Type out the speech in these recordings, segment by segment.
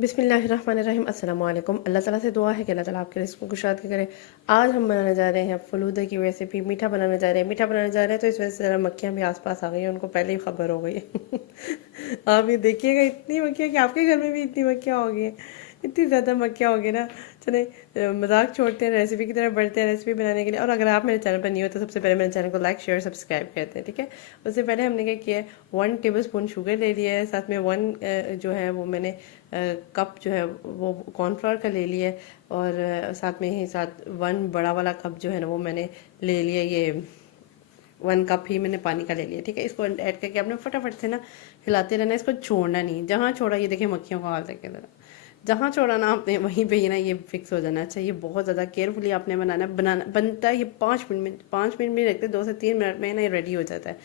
बिस्मिल्लाहिर्रहमानिर्रहीम अस्सलाम वालेकुम। अल्लाह ताला से दुआ है कि अल्लाह ताला आपके रिज़्क़ को कुशाद करे। आज हम बनाने जा रहे हैं फ़लूदा की रेसिपी। मीठा बनाने जा रहे हैं तो इस वजह से ज़रा मक्खियाँ भी आस-पास आ गई हैं, उनको पहले ही ख़बर हो गई है। आप ये देखिएगा इतनी मक्खियाँ कि आपके घर में भी इतनी मक्खियाँ हो गई हैं, इतनी ज़्यादा मक्खियाँ हो गई ना। चलें मज़ाक छोड़ते हैं, रेसिपी की तरफ बढ़ते हैं रेसिपी बनाने के लिए। और अगर आप मेरे चैनल पर नहीं हो तो सबसे पहले मेरे चैनल को लाइक शेयर सब्सक्राइब करते हैं, ठीक है। उससे पहले हमने क्या किया है, 1 टेबलस्पून शुगर ले लिया है, साथ में 1 जो है वो मैंने कप जो है वो कॉर्नफ्लोर का ले लिया है। और साथ में ही साथ 1 बड़ा वाला कप जो है ना वो मैंने ले लिया, ये 1 कप ही मैंने पानी का ले लिया, ठीक है। इसको ऐड करके आपने फटाफट से ना हिलाते रहना, इसको छोड़ना नहीं। जहाँ छोड़ा ये देखिए मक्खियों का हाल देखिए ज़रा, जहाँ छोड़ा ना आपने वहीं पे ही ना ये फिक्स हो जाना। अच्छा, ये बहुत ज़्यादा केयरफुली आपने बनता है। ये 5 मिनट में रखते 2 से 3 मिनट में ना ये रेडी हो जाता है।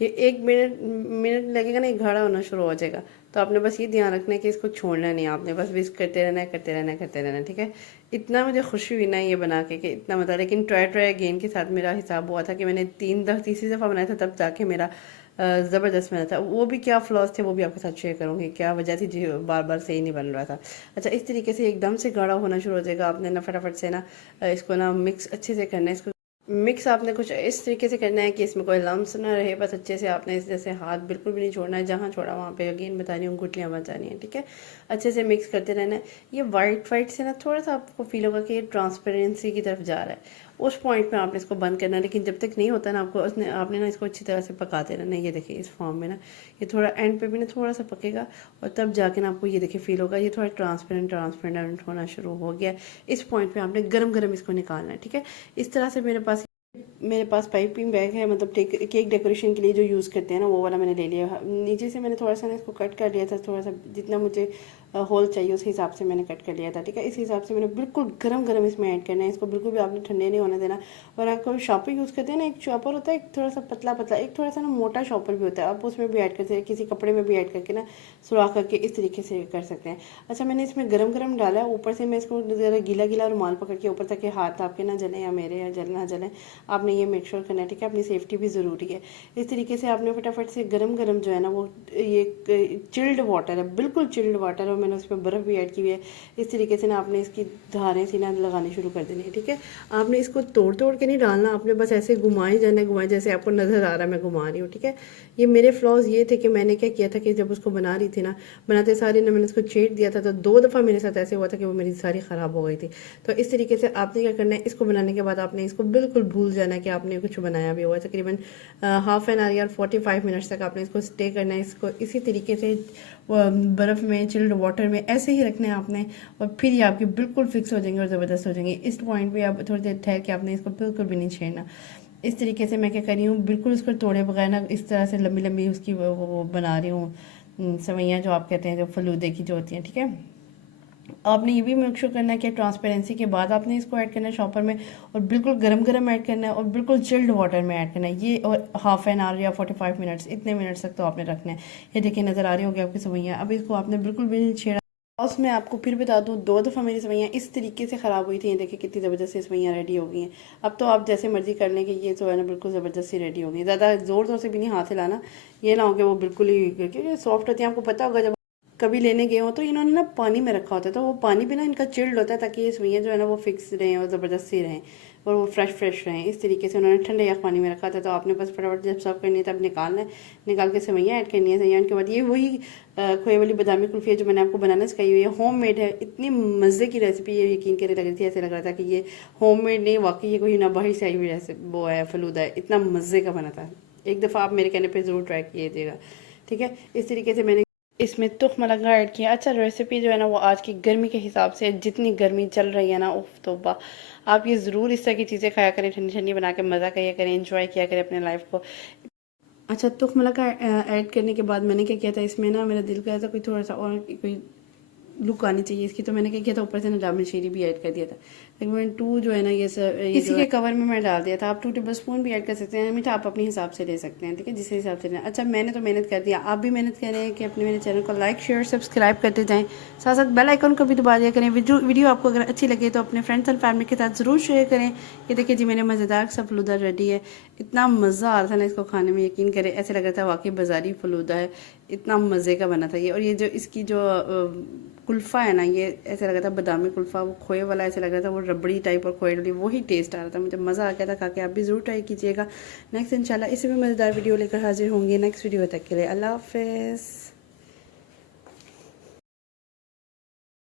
ये 1 मिनट लगेगा ना, ये गाढ़ा होना शुरू हो जाएगा। तो आपने बस ये ध्यान रखना है कि इसको छोड़ना नहीं, आपने बस विस्क करते रहना है, करते रहना है, करते रहना है, ठीक है। इतना मुझे खुशी हुई ना ये बना के कि इतना मज़ा। लेकिन ट्राई अगेन के साथ मेरा हिसाब हुआ था कि मैंने तीसरी दफ़ा बनाया था, तब जाके मेरा ज़बरदस्त बना था। वो भी क्या फ्लॉस थे वो भी आपके साथ शेयर करूँगी, क्या वजह थी जी बार बार सही नहीं बन रहा था। अच्छा, इस तरीके से एकदम से गाढ़ा होना शुरू हो जाएगा। आपने ना फटाफट से ना इसको ना मिक्स अच्छे से करना है। इसको मिक्स आपने कुछ इस तरीके से करना है कि इसमें कोई लम्स ना रहे, बस अच्छे से आपने इस जैसे हाथ बिल्कुल भी नहीं छोड़ना है। जहाँ छोड़ा वहाँ पे अगेन बता रही हूँ गुठलियाँ बचानी है, ठीक है। अच्छे से मिक्स करते रहना है। ये वाइट से ना थोड़ा सा आपको फील होगा कि ये ट्रांसपेरेंसी की तरफ जा रहा है। उस पॉइंट पे आपने इसको बंद करना है। लेकिन जब तक नहीं होता ना आपने ना इसको अच्छी तरह से पकाते रहना है। ये देखिए इस फॉर्म में ना ये थोड़ा एंड पे भी ना थोड़ा सा पकेगा, और तब जाके ना आपको ये देखिए फील होगा ये थोड़ा ट्रांसपेरेंट होना शुरू हो गया। इस पॉइंट पे आपने गरम गरम इसको निकालना है, ठीक है। इस तरह से मेरे पास पाइपिंग बैग है, मतलब केक डेकोरेशन के लिए जो यूज़ करते हैं ना, वो वाला मैंने ले लिया। नीचे से मैंने थोड़ा सा ना इसको कट कर लिया था, थोड़ा सा जितना मुझे होल चाहिए उस हिसाब से मैंने कट कर लिया था, ठीक है। इस हिसाब से मैंने बिल्कुल गरम गरम इसमें ऐड करना है। इसको बिल्कुल भी आपने ठंडे नहीं होने देना। और आपको शॉपर यूज़ करते हैं ना, एक चॉपर होता है, एक थोड़ा सा पतला पतला, एक थोड़ा सा ना मोटा शॉपर भी होता है। आप उसमें भी ऐड करते हैं, किसी कपड़े में भी ऐड करके ना सुराख करके इस तरीके से कर सकते हैं। अच्छा, मैंने इसमें गरम गरम डाला है। ऊपर से मैं इसको ज़रा गीला गीला रुमाल पकड़ के ऊपर तक के हाथ आपके ना जलें या मेरे या जल ना जलें, आपने ये मेक श्योर करना है, ठीक है। अपनी सेफ्टी भी ज़रूरी है। इस तरीके से आपने फटाफट से गरम गरम जो है ना वो ये चिल्ड वाटर है, बिल्कुल चिल्ड वाटर, और मैंने उसमें बर्फ़ भी ऐड की हुई है। इस तरीके से ना आपने इसकी धारें सी ना लगानी शुरू कर देनी है, ठीक है। आपने इसको तोड़ तोड़ के नहीं डालना, आपने बस ऐसे घुमाई जाना, घुमाए जैसे आपको नज़र आ रहा है मैं घुमा रही हूँ, ठीक है। ये मेरे फ्लॉज ये थे कि मैंने क्या किया था कि जब उसको बना रही थी ना, बनाते सारे ना मैंने उसको छेड़ दिया था, तो 2 दफ़ा मेरे साथ ऐसे हुआ था कि वो मेरी सारी ख़राब हो गई थी। तो इस तरीके से आपने क्या करना है, इसको बनाने के बाद आपने इसको बिल्कुल भूल जाना है कि आपने कुछ बनाया भी हुआ। तकरीबन हाफ एन आवर या 45 मिनट्स तक आपने इसको स्टे करना है। इसको इसी तरीके से बर्फ़ में चिल्ड वाटर में ऐसे ही रखना है आपने, और फिर ये आपके बिल्कुल फिक्स हो जाएंगे और ज़बरदस्त हो जाएंगे। इस पॉइंट पे आप थोड़ी देर ठहर के आपने इसको बिल्कुल भी नहीं छेड़ना। इस तरीके से मैं क्या कर रही हूँ, बिल्कुल उसको तोड़े बगैर ना इस तरह से लंबी लंबी उसकी वो बना रही हूँ सवैयाँ, जो आप कहते हैं जो फलूदे की जो होती हैं, ठीक है। आपने ये भी मेक श्योर करना है कि ट्रांसपेरेंसी के बाद आपने इसको ऐड करना है शॉपर में, और बिल्कुल गरम गरम ऐड करना है, और बिल्कुल चिल्ड वाटर में ऐड करना है ये। और हाफ एन आवर या 45 मिनट्स, इतने मिनट्स तक तो आपने रखना है। ये देखिए नज़र आ रही होगी आपकी सवैयाँ। अब इसको आपने बिल्कुल भी नहीं छेड़ा। और मैं आपको फिर बता दूँ, 2 दफ़ा मेरी सवैयाँ इस तरीके से ख़राब हुई थी। ये देखिए कितनी ज़बरदस्त से सवैयाँ रेडी हो गई हैं। अब तो आप जैसे मर्ज़ी कर लें कि ये जो है ना बिल्कुल ज़बरदस्त सी रेडी हो गई। ज़्यादा ज़ोर से भी नहीं हाथ हिलाना, ये ना हो कि वो बिल्कुल ही, क्योंकि सॉफ्ट होती हैं। आपको पता होगा जब कभी लेने गए हो तो इन्होंने ना पानी में रखा होता है, तो वो पानी भी ना इनका चिल्ड होता है, ताकि ये सवैयाँ जो है ना वो फिक्स रहें और ज़बरदस्ती रहें और वो फ्रेश रहें। इस तरीके से उन्होंने ठंडे या पानी में रखा था। तो आपने बस फटाफट जब सर्व करनी है तब निकालना है, निकाल के सवैयाँ ऐड करनी है। सवैयाँ के बाद ये वही खोए वाली बादामी कुल्फ़ी है जो मैंने आपको बनाना सिखाई हुई है, होम मेड है। इतनी मज़े की रेसिपी ये, यकीन करे लग रही थी, ऐसे लग रहा था कि ये होम मेड नहीं, वाकई ये कोई ना बाहर से आई हुई रेसिपी वो है, फलूदा है। इतना मज़े का बना था। एक दफ़ा आप मेरे कहने पर ज़रूर ट्राई कीजिएगा, ठीक है। इस तरीके से मैंने इसमें तुख मलंगा ऐड किया। अच्छा, रेसिपी जो है ना वो आज की गर्मी के हिसाब से, जितनी गर्मी चल रही है ना, उफ तौबा, आप ये ज़रूर इस तरह की चीज़ें खाया करें, ठंडी ठंडी बना के मज़ा किया करें, एंजॉय किया करें अपने लाइफ को। अच्छा, तुख मलंगा ऐड करने के बाद मैंने क्या किया था, इसमें ना मेरा दिल का था कोई थोड़ा सा और कोई लुक आनी चाहिए इसकी, तो मैंने क्या किया था, ऊपर से ना जामुन शीरी भी ऐड कर दिया था। तकरीबन 2 जो है ना ये इसी के कवर में मैं डाल दिया था। आप 2 टेबल स्पून भी ऐड कर सकते हैं। मीठा आप अपने हिसाब से ले सकते हैं, ठीक है, जिस हिसाब से लेना। अच्छा, मैंने तो मेहनत कर दिया, आप भी मेहनत करें कि अपने मेरे चैनल को लाइक शेयर सब्सक्राइब करते जाएँ, साथ साथ बेल आइकन को भी दबा दिया करें। वीडियो आपको अगर अच्छी लगे तो अपने फ्रेंड्स एंड फैमिली के साथ ज़रूर शेयर करें। ये देखिए जी, मेरे मज़ेदार सा फलूदा रेडी है। इतना मज़ा आ रहा था ना इसको खाने में, यकीन करें ऐसे लग रहा था वाकई बाज़ारी फलूदा है। इतना मज़े का बना था ये। और ये जो इसकी जो कुल्फ़ा है ना, ये ऐसा लग रहा था बादामी कुल्फ़ा, वो खोए वाला ऐसा लग रहा था, वो रबड़ी टाइप और खोए वाली वही टेस्ट आ रहा था। मुझे मज़ा आ गया था खा के। आप भी ज़रूर ट्राई कीजिएगा। नेक्स्ट इंशाल्लाह इसी में मज़ेदार वीडियो लेकर हाजिर होंगे। नेक्स्ट वीडियो तक के लिए अल्लाह हाफ़िज़।